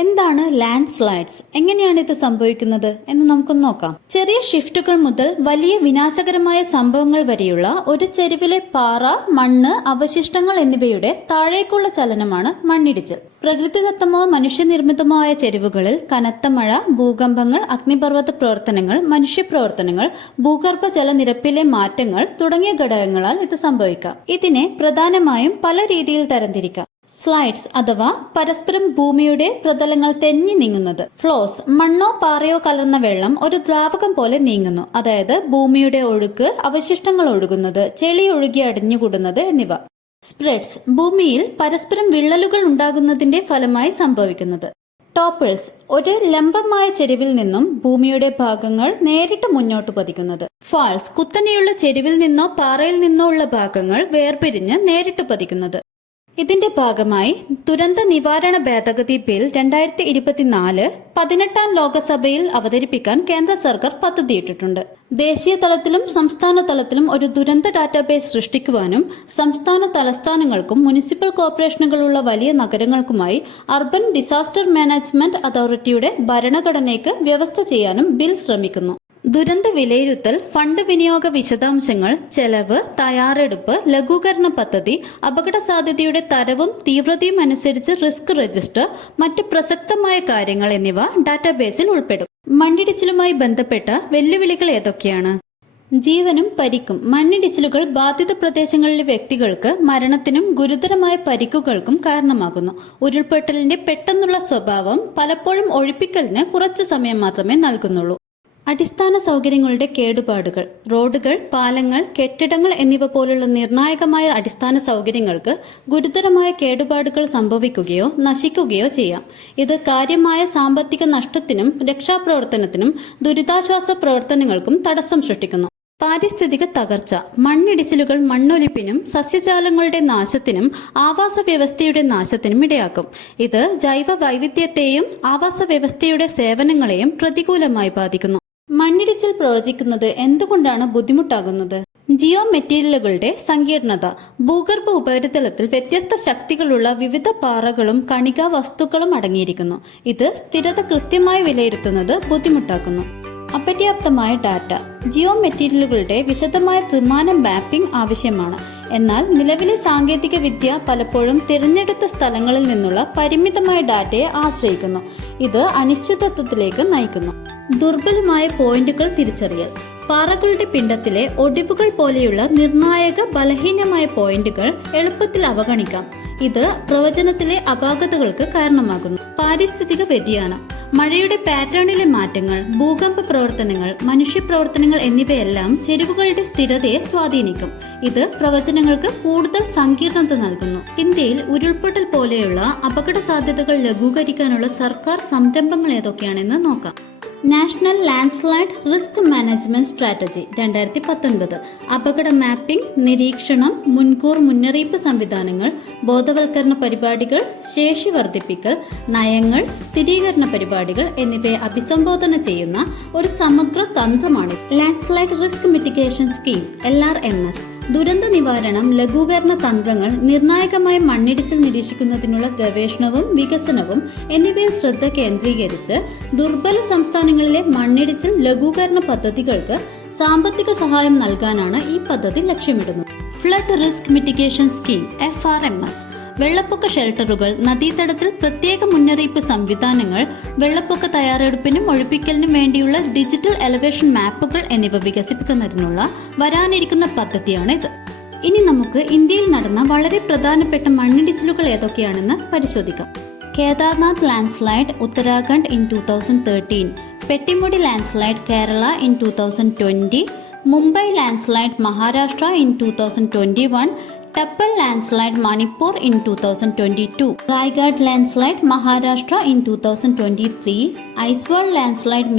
എന്താണ് land slides എങ്ങനെയാണ് ഇത് സംഭവിക്കുന്നത് എന്ന് നമുക്കൊന്ന് നോക്കാം. ചെറിയ ഷിഫ്റ്റുകൾ മുതൽ വലിയ വിനാശകരമായ സംഭവങ്ങൾ വരെയുള്ള ഒരു ചെരുവിലെ പാറ മണ്ണ് അവശിഷ്ടങ്ങൾ എന്നിവയുടെ താഴേക്കുള്ള ചലനമാണ് മണ്ണിടിച്ചിൽ. പ്രകൃതിദത്തമോ മനുഷ്യനിർമ്മിതമോ ആയ ചെരുവുകളിൽ കനത്ത മഴ ഭൂകമ്പങ്ങൾ അഗ്നിപർവത പ്രവർത്തനങ്ങൾ മനുഷ്യപ്രവർത്തനങ്ങൾ ഭൂഗർഭ ജലനിരപ്പിലെ മാറ്റങ്ങൾ തുടങ്ങിയ ഘടകങ്ങളാൽ ഇത് സംഭവിക്കാം. ഇതിനെ പ്രധാനമായും പല രീതിയിൽ തരംതിരിക്കാം. സ്ലൈഡ്സ് അഥവാ പരസ്പരം ഭൂമിയുടെ പ്രതലങ്ങൾ തെന്നി നീങ്ങുന്നത്. ഫ്ലോസ് മണ്ണോ പാറയോ കലർന്ന വെള്ളം ഒരു ദ്രാവകം പോലെ നീങ്ങുന്നു. അതായത് ഭൂമിയുടെ ഒഴുക്ക് അവശിഷ്ടങ്ങൾ ഒഴുകുന്നത് ചെളി ഒഴുകി അടിഞ്ഞുകൂടുന്നത് എന്നിവ. സ്പ്രെഡ്സ് ഭൂമിയിൽ പരസ്പരം വിള്ളലുകൾ ഉണ്ടാകുന്നതിന്റെ ഫലമായി സംഭവിക്കുന്നത്. ടോപ്പിൾസ് ഒരു ലംബമായ ചെരുവിൽ നിന്നും ഭൂമിയുടെ ഭാഗങ്ങൾ നേരിട്ട് മുന്നോട്ട് പതിക്കുന്നത്. ഫാൾസ് കുത്തനെയുള്ള ചെരുവിൽ നിന്നോ പാറയിൽ നിന്നോ ഉള്ള ഭാഗങ്ങൾ വേർപിരിഞ്ഞ് നേരിട്ട് പതിക്കുന്നത്. ഇതിന്റെ ഭാഗമായി ദുരന്ത നിവാരണ ഭേദഗതി ബിൽ രണ്ടായിരത്തി ഇരുപത്തിനാല് പതിനെട്ടാം ലോകസഭയിൽ അവതരിപ്പിക്കാൻ കേന്ദ്ര സർക്കാർ പദ്ധതിയിട്ടിട്ടുണ്ട്. ദേശീയ തലത്തിലും സംസ്ഥാന തലത്തിലും ഒരു ദുരന്ത ഡാറ്റാബേസ് സൃഷ്ടിക്കുവാനും സംസ്ഥാന തലസ്ഥാനങ്ങൾക്കും മുനിസിപ്പൽ കോർപ്പറേഷനുകളുള്ള വലിയ നഗരങ്ങൾക്കുമായി അർബൻ ഡിസാസ്റ്റർ മാനേജ്മെന്റ് അതോറിറ്റിയുടെ ഭരണഘടനയ്ക്ക് വ്യവസ്ഥ ചെയ്യാനും ബിൽ ശ്രമിക്കുന്നു. ദുരന്ത വിലയിരുത്തൽ ഫണ്ട് വിനിയോഗ വിശദാംശങ്ങൾ ചെലവ് തയ്യാറെടുപ്പ് ലഘൂകരണ പദ്ധതി അപകട സാധ്യതയുടെ തരവും തീവ്രതയും അനുസരിച്ച് റിസ്ക് രജിസ്റ്റർ മറ്റ് പ്രസക്തമായ കാര്യങ്ങൾ എന്നിവ ഡാറ്റാബേസിൽ ഉൾപ്പെടും. മണ്ണിടിച്ചിലുമായി ബന്ധപ്പെട്ട വെല്ലുവിളികൾ ഏതൊക്കെയാണ്? ജീവനും പരിക്കും. മണ്ണിടിച്ചിലുകൾ ബാധിത പ്രദേശങ്ങളിലെ വ്യക്തികൾക്ക് മരണത്തിനും ഗുരുതരമായ പരിക്കുകൾക്കും കാരണമാകുന്നു. ഉരുൾപൊട്ടലിന്റെ പെട്ടെന്നുള്ള സ്വഭാവം പലപ്പോഴും ഒഴിപ്പിക്കലിന് കുറച്ചു സമയം മാത്രമേ നൽകുന്നുള്ളൂ. അടിസ്ഥാന സൗകര്യങ്ങളുടെ കേടുപാടുകൾ റോഡുകൾ പാലങ്ങൾ കെട്ടിടങ്ങൾ എന്നിവ പോലുള്ള നിർണായകമായ അടിസ്ഥാന സൗകര്യങ്ങൾക്ക് ഗുരുതരമായ കേടുപാടുകൾ സംഭവിക്കുകയോ നശിക്കുകയോ ചെയ്യാം. ഇത് കാര്യമായ സാമ്പത്തിക നഷ്ടത്തിനും രക്ഷാപ്രവർത്തനത്തിനും ദുരിതാശ്വാസ പ്രവർത്തനങ്ങൾക്കും തടസ്സം സൃഷ്ടിക്കുന്നു. പാരിസ്ഥിതിക തകർച്ച മണ്ണിടിച്ചിലുകൾ മണ്ണൊലിപ്പിനും സസ്യജാലങ്ങളുടെ നാശത്തിനും ആവാസ വ്യവസ്ഥയുടെ നാശത്തിനും ഇടയാക്കും. ഇത് ജൈവ വൈവിധ്യത്തെയും ആവാസ വ്യവസ്ഥയുടെ സേവനങ്ങളെയും പ്രതികൂലമായി ബാധിക്കുന്നു. മണ്ണിടിച്ചിൽ പ്രവചിക്കുന്നത് എന്തുകൊണ്ടാണ് ബുദ്ധിമുട്ടാകുന്നത്? ജിയോ മെറ്റീരിയലുകളുടെ സങ്കീർണത ഭൂഗർഭ ഉപരിതലത്തിൽ വ്യത്യസ്ത ശക്തികളുള്ള വിവിധ പാറകളും കണികാ വസ്തുക്കളും അടങ്ങിയിരിക്കുന്നു. ഇത് സ്ഥിരത കൃത്യമായി വിലയിരുത്തുന്നത് ബുദ്ധിമുട്ടാക്കുന്നു. അപര്യാപ്തമായ ഡാറ്റ ജിയോ മെറ്റീരിയലുകളുടെ വിശദമായ ത്രിമാന മാപ്പിംഗ് ആവശ്യമാണ്. എന്നാൽ നിലവിലെ സാങ്കേതിക വിദ്യ പലപ്പോഴും തിരഞ്ഞെടുത്ത സ്ഥലങ്ങളിൽ നിന്നുള്ള പരിമിതമായ ഡാറ്റയെ ആശ്രയിക്കുന്നു. ഇത് അനിശ്ചിതത്വത്തിലേക്ക് നയിക്കുന്നു. ദുർബലമായ പോയിന്റുകൾ തിരിച്ചറിയൽ. പാറകളുടെ പിണ്ടത്തിലെ ഒടിവുകൾ പോലെയുള്ള നിർണായക ബലഹീനമായ പോയിന്റുകൾ എളുപ്പത്തിൽ അവഗണിക്കാം. ഇത് പ്രവചനത്തിലെ അപാകതകൾക്ക് കാരണമാകുന്നു. പാരിസ്ഥിതിക വ്യതിയാനം. മഴയുടെ പാറ്റേണിലെ മാറ്റങ്ങൾ ഭൂകമ്പ പ്രവർത്തനങ്ങൾ മനുഷ്യപ്രവർത്തനങ്ങൾ എന്നിവയെല്ലാം ചെരുവുകളുടെ സ്ഥിരതയെ സ്വാധീനിക്കും. ഇത് പ്രവചനങ്ങൾക്ക് കൂടുതൽ സങ്കീർണത നൽകുന്നു. ഇന്ത്യയിൽ ഉരുൾപൊട്ടൽ പോലെയുള്ള അപകട സാധ്യതകൾ ലഘൂകരിക്കാനുള്ള സർക്കാർ സംരംഭങ്ങൾ ഏതൊക്കെയാണെന്ന് നോക്കാം. National landslide risk management strategy രണ്ടായിരത്തി പത്തൊൻപത് അപകട മാപ്പിംഗ് നിരീക്ഷണം മുൻകൂർ മുന്നറിയിപ്പ് സംവിധാനങ്ങൾ ബോധവൽക്കരണ പരിപാടികൾ ശേഷി വർദ്ധിപ്പിക്കൽ നയങ്ങൾ സ്ഥിരീകരണ പരിപാടികൾ എന്നിവയെ അഭിസംബോധന ചെയ്യുന്ന ഒരു സമഗ്ര തന്ത്രമാണ് landslide risk mitigation scheme L R M S. ദുരന്ത നിവാരണം ലഘൂകരണ തന്ത്രങ്ങൾ നിർണായകമായ മണ്ണിടിച്ചിൽ നിരീക്ഷിക്കുന്നതിനുള്ള ഗവേഷണവും വികസനവും എന്നിവയിൽ ശ്രദ്ധ കേന്ദ്രീകരിച്ച് ദുർബല സംസ്ഥാനങ്ങളിലെ മണ്ണിടിച്ചിൽ ലഘൂകരണ പദ്ധതികൾക്ക് സാമ്പത്തിക സഹായം നൽകാനാണ് ഈ പദ്ധതി ലക്ഷ്യമിടുന്നത്. Flood risk mitigation scheme F R M S വെള്ളപ്പൊക്ക ഷെൽട്ടറുകൾ നദീതടത്തിൽ പ്രത്യേക മുന്നറിയിപ്പ് സംവിധാനങ്ങൾ വെള്ളപ്പൊക്ക തയ്യാറെടുപ്പിനും ഒഴിപ്പിക്കലിനും വേണ്ടിയുള്ള ഡിജിറ്റൽ എലവേഷൻ മാപ്പുകൾ എന്നിവ വികസിപ്പിക്കുന്നതിനുള്ള വരാനിരിക്കുന്ന പദ്ധതിയാണ് ഇത് ഇനി നമുക്ക് ഇന്ത്യയിൽ നടന്ന വളരെ പ്രധാനപ്പെട്ട മണ്ണിടിച്ചിലുകൾ ഏതൊക്കെയാണെന്ന് പരിശോധിക്കാം. Kedarnath landslide Uttarakhand in two thousand thirteen Pettimudi landslide Kerala in two thousand twenty Mumbai landslide Maharashtra in two thousand twenty one Tappal landslide Manipur in 2022, Raigad landslide Maharashtra in 2023, Aiswal landslide